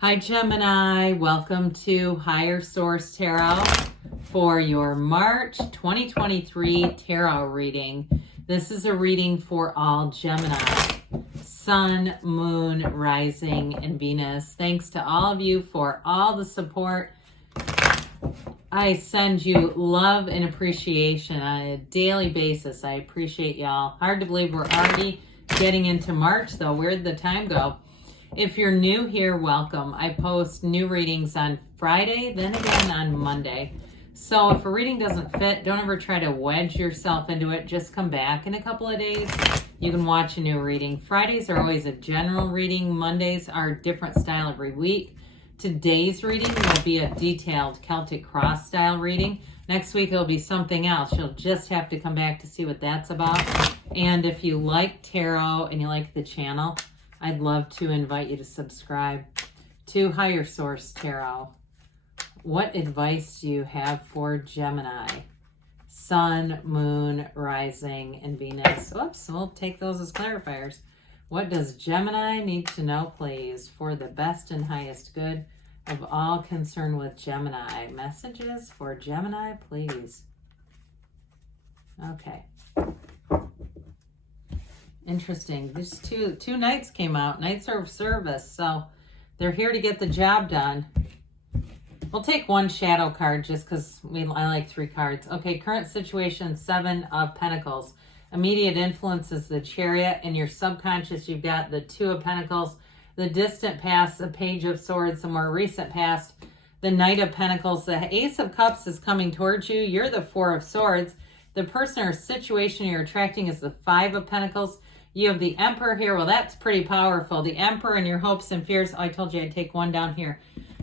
Hi Gemini, welcome to Higher Source Tarot for your March 2023 tarot reading. This is a reading for all Gemini, Sun, Moon, Rising, and Venus. Thanks to all of you for all the support. I send you love and appreciation on a daily basis. I appreciate y'all. Hard to believe we're already getting into March though. Where'd the time go? If you're new here, welcome. I post new readings on Friday, then again on Monday. So if a reading doesn't fit, don't ever try to wedge yourself into it. Just come back in a couple of days. You can watch a new reading. Fridays are always a general reading. Mondays are a different style every week. Today's reading will be a detailed Celtic cross style reading. Next week it'll be something else. You'll just have to come back to see what that's about. And if you like tarot and you like the channel, I'd love to invite you to subscribe to Higher Source Tarot. What advice do you have for Gemini? Sun, Moon, Rising, and Venus. Oops, we'll take those as clarifiers. What does Gemini need to know, please, for the best and highest good of all concerned with Gemini? Messages for Gemini, please. Okay. Interesting. These two knights came out. Knights are of service, so they're here to get the job done. We'll take one shadow card just because I like 3 cards. Okay, current situation, 7 of Pentacles. Immediate influence is the Chariot. In your subconscious, you've got the 2 of Pentacles, the distant past, the Page of Swords, the more recent past, the Knight of Pentacles. The Ace of Cups is coming towards you. You're the 4 of Swords. The person or situation you're attracting is the 5 of Pentacles. You have the Emperor here. Well, that's pretty powerful. The Emperor and your hopes and fears. Oh, I told you I'd take one down here.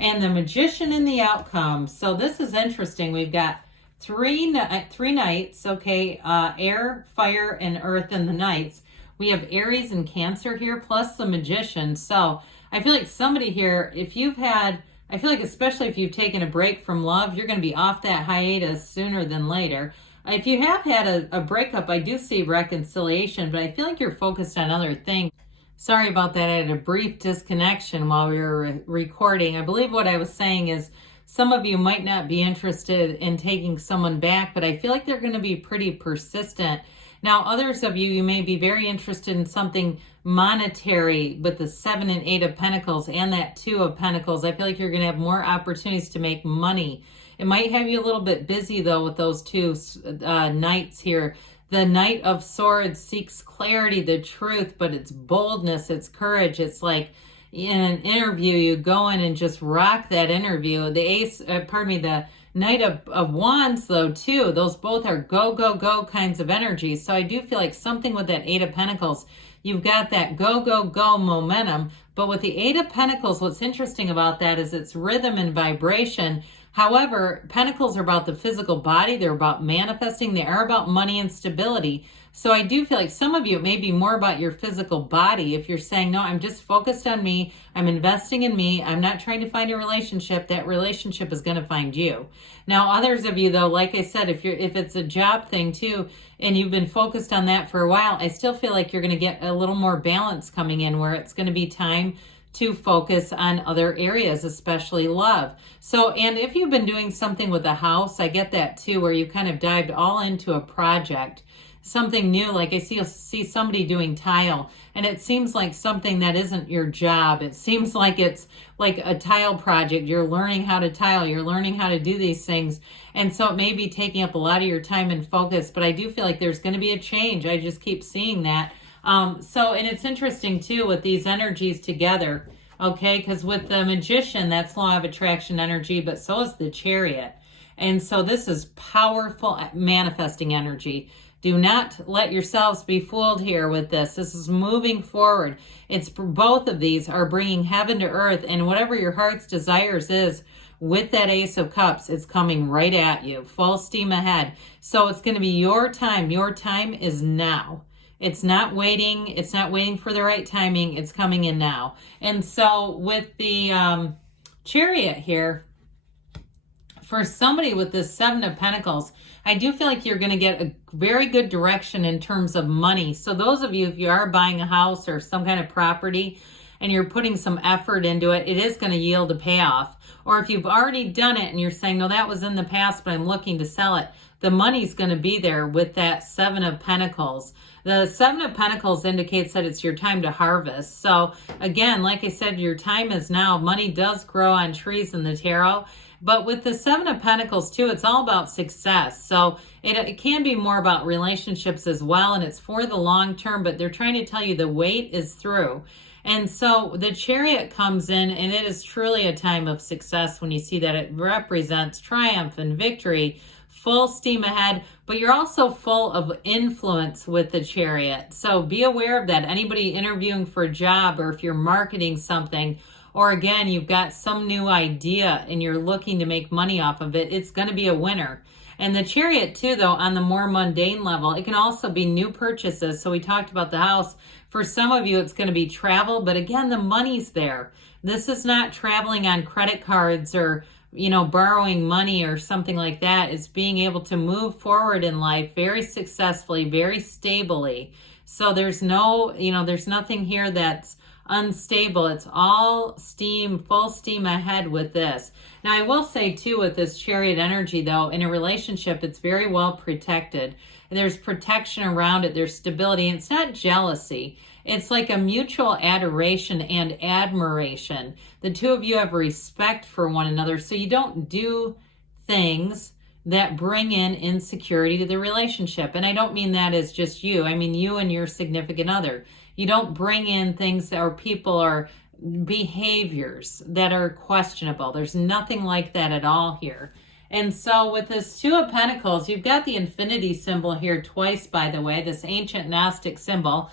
And the Magician in the outcome. So this is interesting. We've got three knights, okay, air, fire, and earth and the knights. We have Aries and Cancer here, plus the Magician. So I feel like somebody here, I feel like especially if you've taken a break from love, you're going to be off that hiatus sooner than later. If you have had a breakup, I do see reconciliation, but I feel like you're focused on other things. Sorry about that. I had a brief disconnection while we were recording. I believe what I was saying is some of you might not be interested in taking someone back, but I feel like they're going to be pretty persistent. Now, others of you may be very interested in something monetary with the 7 and 8 of Pentacles and that 2 of Pentacles. I feel like you're going to have more opportunities to make money. It might have you a little bit busy, though, with those 2 knights here. The Knight of Swords seeks clarity, the truth, but it's boldness, it's courage. It's like in an interview, you go in and just rock that interview. The Knight of Wands, though, too, those both are go, go, go kinds of energy. So I do feel like something with that 8 of Pentacles, you've got that go, go, go momentum. But with the 8 of Pentacles, what's interesting about that is its rhythm and vibration. However, Pentacles are about the physical body. They're about manifesting. They are about money and stability. So I do feel like some of you, it may be more about your physical body. If you're saying, no, I'm just focused on me. I'm investing in me. I'm not trying to find a relationship. That relationship is going to find you. Now, others of you, though, like I said, if it's a job thing too, and you've been focused on that for a while, I still feel like you're going to get a little more balance coming in where it's going to be time to focus on other areas, especially love. So, and if you've been doing something with a house, I get that too, where you kind of dived all into a project, something new. Like I see somebody doing tile, and it seems like something that isn't your job. It seems like it's like a tile project. You're learning how to tile. You're learning how to do these things. And so it may be taking up a lot of your time and focus, but I do feel like there's going to be a change. I just keep seeing that. And it's interesting too with these energies together, okay? Because with the Magician, that's law of attraction energy, but so is the Chariot. And so this is powerful manifesting energy. Do not let yourselves be fooled here with this. This is moving forward. It's both of these are bringing heaven to earth, and whatever your heart's desires is with that Ace of Cups, it's coming right at you, full steam ahead. So it's going to be your time. Your time is now. It's not waiting. It's not waiting for the right timing. It's coming in now. And so with the Chariot here, for somebody with this 7 of Pentacles, I do feel like you're going to get a very good direction in terms of money. So those of you, if you are buying a house or some kind of property, and you're putting some effort into it, it is going to yield a payoff. Or if you've already done it and you're saying, no, that was in the past, but I'm looking to sell it, the money's going to be there with that Seven of Pentacles. The Seven of Pentacles indicates that it's your time to harvest. So again, like I said, your time is now. Money does grow on trees in the tarot. But with the Seven of Pentacles too, it's all about success. So it can be more about relationships as well, and it's for the long term, but they're trying to tell you the wait is through. And so the Chariot comes in, and it is truly a time of success when you see that it represents triumph and victory, full steam ahead, but you're also full of influence with the Chariot. So be aware of that. Anybody interviewing for a job, or if you're marketing something, or again, you've got some new idea and you're looking to make money off of it, it's going to be a winner. And the Chariot too, though, on the more mundane level, it can also be new purchases. So we talked about the house. For some of you, it's going to be travel, but again, the money's there. This is not traveling on credit cards or, you know, borrowing money or something like that. It's being able to move forward in life very successfully, very stably. So there's no, you know, there's nothing here that's unstable. It's all steam, full steam ahead with this. Now, I will say too, with this Chariot energy though, in a relationship, it's very well protected. There's protection around it. There's stability. And it's not jealousy. It's like a mutual adoration and admiration. The two of you have respect for one another. So you don't do things that bring in insecurity to the relationship. And I don't mean that as just you. I mean you and your significant other. You don't bring in things that are people or behaviors that are questionable. There's nothing like that at all here. And so with this Two of Pentacles, you've got the infinity symbol here twice, by the way, this ancient Gnostic symbol.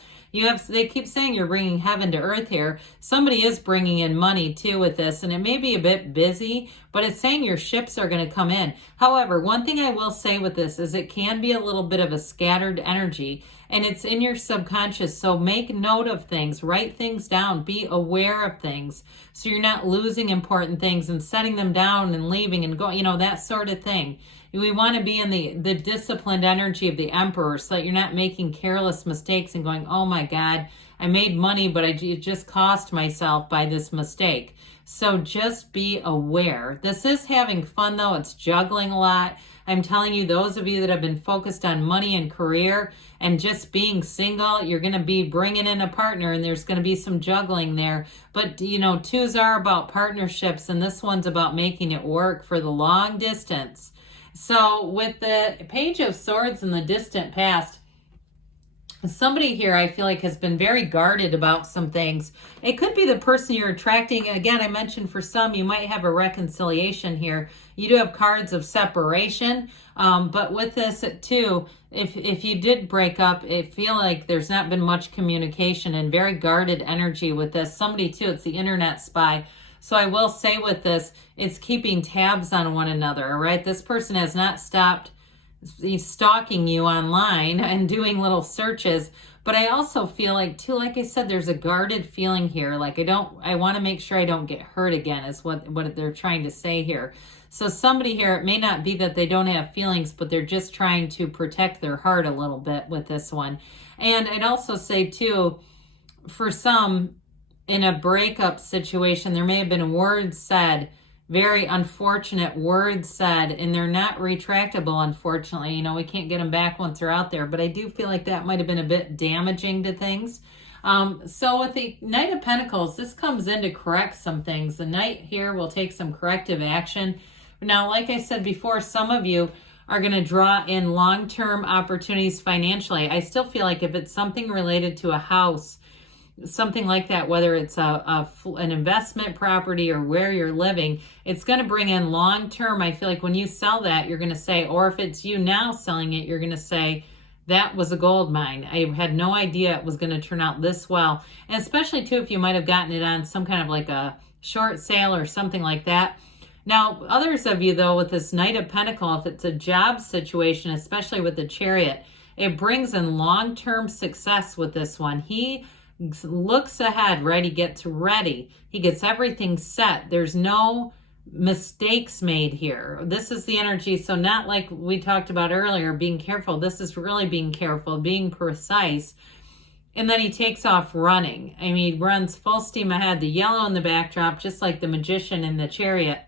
They keep saying you're bringing heaven to earth here. Somebody is bringing in money too with this, and it may be a bit busy, but it's saying your ships are going to come in. However, one thing I will say with this is it can be a little bit of a scattered energy, and it's in your subconscious. So make note of things, write things down, be aware of things, so you're not losing important things and setting them down and leaving and going, you know, that sort of thing. We want to be in the disciplined energy of the Emperor, so that you're not making careless mistakes and going, oh my God, I made money, but it just cost myself by this mistake. So just be aware. This is having fun though. It's juggling a lot. I'm telling you, those of you that have been focused on money and career and just being single, you're going to be bringing in a partner, and there's going to be some juggling there. But, you know, twos are about partnerships, and this one's about making it work for the long distance. So with the Page of Swords in the distant past, somebody here I feel like has been very guarded about some things. It could be the person you're attracting. Again, I mentioned for some, you might have a reconciliation here. You do have cards of separation, but with this too, if you did break up, I feel like there's not been much communication and very guarded energy with this. Somebody too, it's the internet spy. So I will say with this, it's keeping tabs on one another, all right? This person has not stopped stalking you online and doing little searches. But I also feel like too, like I said, there's a guarded feeling here. Like I want to make sure I don't get hurt again is what they're trying to say here. So somebody here, it may not be that they don't have feelings, but they're just trying to protect their heart a little bit with this one. And I'd also say too, for some, in a breakup situation, there may have been words said, very unfortunate words said, and they're not retractable, unfortunately. You know, we can't get them back once they're out there, but I do feel like that might have been a bit damaging to things. So with the Knight of Pentacles, this comes in to correct some things. The Knight here will take some corrective action. Now, like I said before, some of you are going to draw in long-term opportunities financially. I still feel like if it's something related to a house, something like that, whether it's an investment property or where you're living, it's going to bring in long-term. I feel like when you sell that, you're going to say, or if it's you now selling it, you're going to say, that was a gold mine. I had no idea it was going to turn out this well. And especially too, if you might have gotten it on some kind of like a short sale or something like that. Now, others of you though, with this Knight of Pentacles, if it's a job situation, especially with the Chariot, it brings in long-term success with this one. He looks ahead, right? He gets ready. He gets everything set. There's no mistakes made here. This is the energy. So not like we talked about earlier, being careful. This is really being careful, being precise. and then he takes off running. I mean, runs full steam ahead. The yellow in the backdrop, just like the Magician in the Chariot,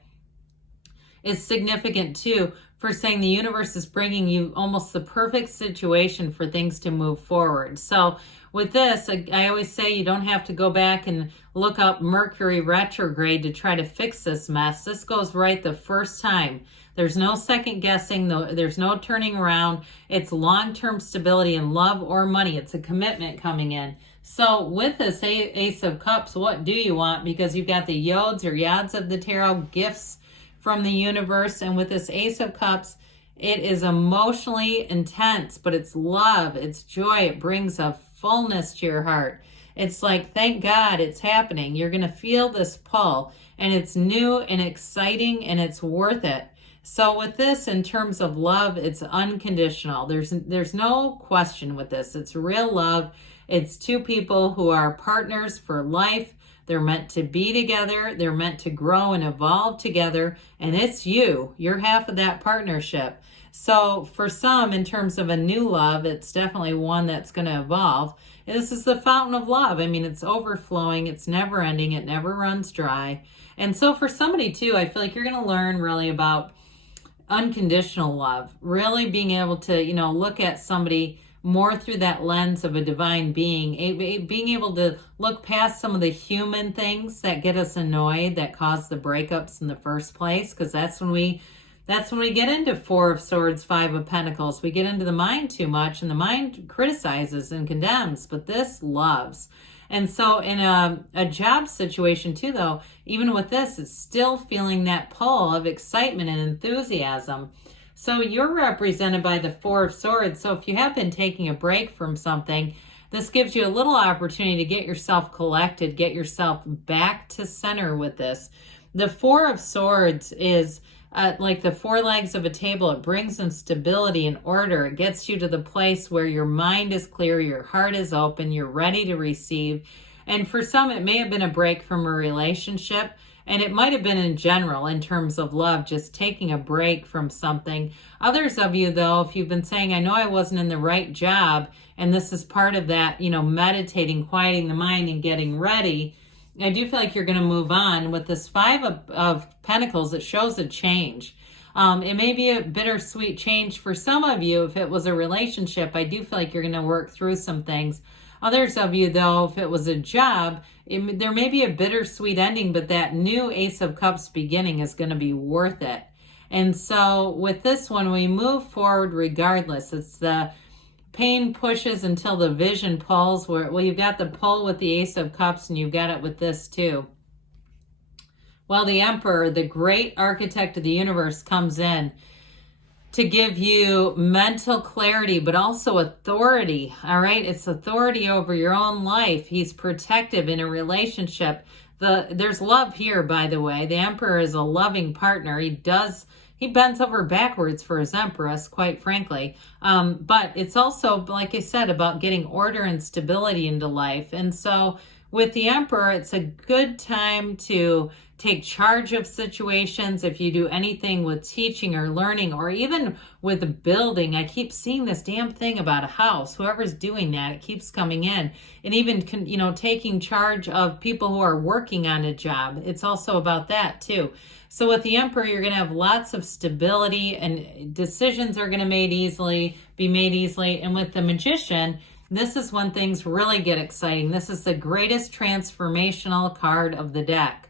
is significant too for saying the universe is bringing you almost the perfect situation for things to move forward. So with this, I always say you don't have to go back and look up Mercury retrograde to try to fix this mess. This goes right the first time. There's no second guessing. There's no turning around. It's long-term stability in love or money. It's a commitment coming in. So with this Ace of Cups, what do you want? Because you've got the Yods or Yads of the Tarot, gifts from the universe. And with this Ace of Cups, it is emotionally intense, but it's love, it's joy. It brings a fullness to your heart. It's like, thank God it's happening. You're going to feel this pull, and it's new and exciting, and it's worth it. So with this, in terms of love, it's unconditional. There's no question with this. It's real love. It's two people who are partners for life. They're meant to be together. They're meant to grow and evolve together. And it's you. You're half of that partnership. So for some, in terms of a new love, it's definitely one that's going to evolve. This is the fountain of love. I mean, it's overflowing. It's never ending. It never runs dry. And so for somebody too, I feel like you're going to learn really about unconditional love. Really being able to, look at somebody more through that lens of a divine being, being able to look past some of the human things that get us annoyed, that cause the breakups in the first place, because that's when we get into Four of Swords, Five of Pentacles. We get into the mind too much, and the mind criticizes and condemns, but this loves. And so in a job situation too, though, even with this, it's still feeling that pull of excitement and enthusiasm. So you're represented by the Four of Swords. So if you have been taking a break from something, this gives you a little opportunity to get yourself collected, get yourself back to center with this. The Four of Swords is like the four legs of a table. It brings in stability and order. It gets you to the place where your mind is clear, your heart is open, you're ready to receive. And for some, it may have been a break from a relationship. And it might have been in general, in terms of love, just taking a break from something. Others of you, though, if you've been saying, I know I wasn't in the right job, and this is part of that, meditating, quieting the mind, and getting ready, I do feel like you're going to move on. With this Five of Pentacles, it shows a change. It may be a bittersweet change for some of you. If it was a relationship, I do feel like you're going to work through some things. Others of you, though, if it was a job, there may be a bittersweet ending, but that new Ace of Cups beginning is going to be worth it. And so with this one, we move forward regardless. It's the pain pushes until the vision pulls. Well, you've got the pull with the Ace of Cups, and you've got it with this too. Well, the Emperor, the great architect of the universe, comes in to give you mental clarity, but also authority, all right? It's authority over your own life. He's protective in a relationship. There's love here, by the way. The Emperor is a loving partner. He bends over backwards for his Empress, quite frankly. But it's also, like I said, about getting order and stability into life. And so with the Emperor, it's a good time to take charge of situations. If you do anything with teaching or learning, or even with building, I keep seeing this damn thing about a house. Whoever's doing that, it keeps coming in. And even, taking charge of people who are working on a job. It's also about that too. So with the Emperor, you're going to have lots of stability, and decisions are going to be made easily. And with the Magician, this is when things really get exciting. This is the greatest transformational card of the deck.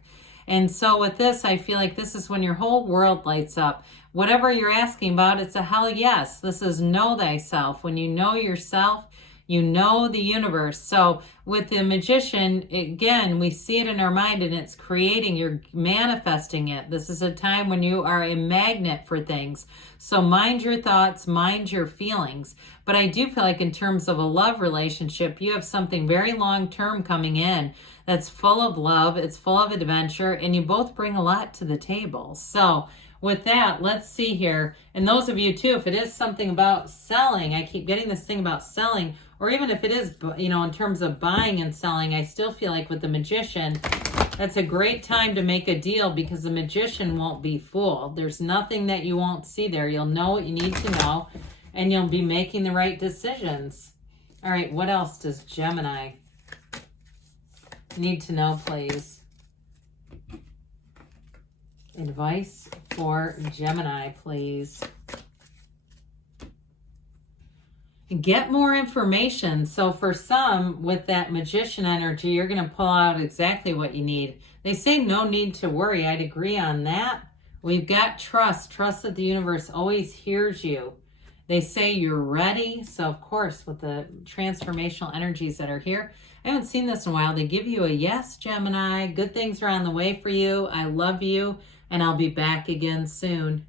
And so with this, I feel like this is when your whole world lights up. Whatever you're asking about, it's a hell yes. This is know thyself. When you know yourself, you know the universe. So with the Magician, again, we see it in our mind, and it's creating, you're manifesting it. This is a time when you are a magnet for things. So mind your thoughts, mind your feelings. But I do feel like in terms of a love relationship, you have something very long-term coming in that's full of love, it's full of adventure, and you both bring a lot to the table. So with that, let's see here. And those of you too, if it is something about selling, I keep getting this thing about selling, or even if it is, in terms of buying and selling, I still feel like with the Magician, that's a great time to make a deal, because the Magician won't be fooled. There's nothing that you won't see there. You'll know what you need to know, and you'll be making the right decisions. All right, what else does Gemini need to know, please? Advice for Gemini, please. Get more information. So for some, with that magician energy, you're going to pull out exactly what you need. They say no need to worry. I'd agree on that. We've got trust. Trust that the universe always hears you. They say you're ready. So of course, with the transformational energies that are here, I haven't seen this in a while. They give you a yes, Gemini. Good things are on the way for you. I love you. And I'll be back again soon.